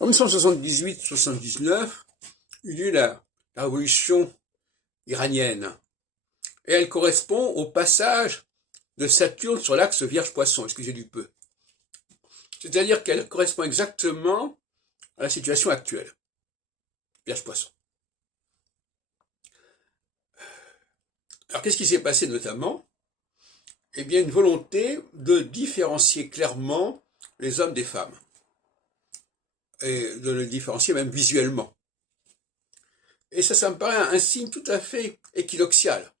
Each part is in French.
En 1978-79, il y eut la révolution iranienne. Et elle correspond au passage de Saturne sur l'axe Vierge-Poisson, excusez du peu. C'est-à-dire qu'elle correspond exactement à la situation actuelle. Vierge-Poisson. Alors qu'est-ce qui s'est passé notamment? Eh bien, une volonté de différencier clairement les hommes des femmes. Et de le différencier même visuellement. Et ça me paraît un signe tout à fait équinoxial.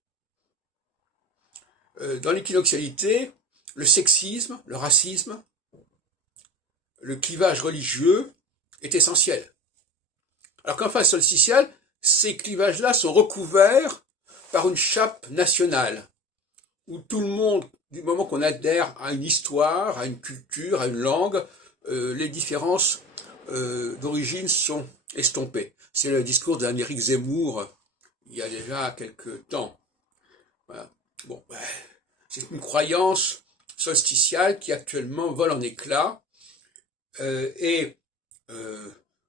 Dans l'équinoxialité, le sexisme, le racisme, le clivage religieux est essentiel. Alors qu'en phase solsticiale, ces clivages-là sont recouverts par une chape nationale, où tout le monde, du moment qu'on adhère à une histoire, à une culture, à une langue, les différences d'origine sont estompées. C'est le discours d'Éric Zemmour il y a déjà quelques temps. Voilà. Bon, c'est une croyance solsticiale qui actuellement vole en éclats.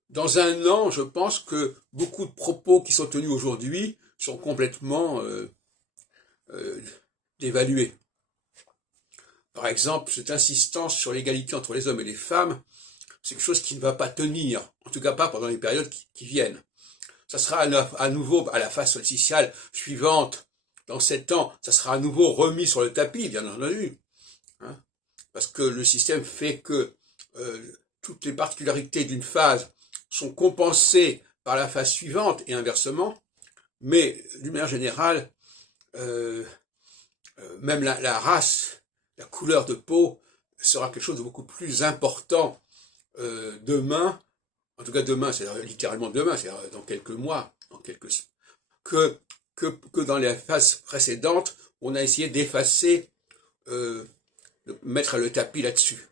Dans un an, je pense que beaucoup de propos qui sont tenus aujourd'hui sont complètement dévalués. Par exemple, cette insistance sur l'égalité entre les hommes et les femmes, c'est quelque chose qui ne va pas tenir, en tout cas pas pendant les périodes qui viennent. Ça sera à nouveau, à la phase solsticiale suivante, dans 7 ans, ça sera à nouveau remis sur le tapis, bien entendu. Hein, parce que le système fait que toutes les particularités d'une phase sont compensées par la phase suivante et inversement, mais d'une manière générale, même la race, la couleur de peau sera quelque chose de beaucoup plus important demain, en tout cas demain, c'est littéralement demain, c'est-à-dire dans quelques mois, que dans les phases précédentes, on a essayé d'effacer, de mettre le tapis là-dessus.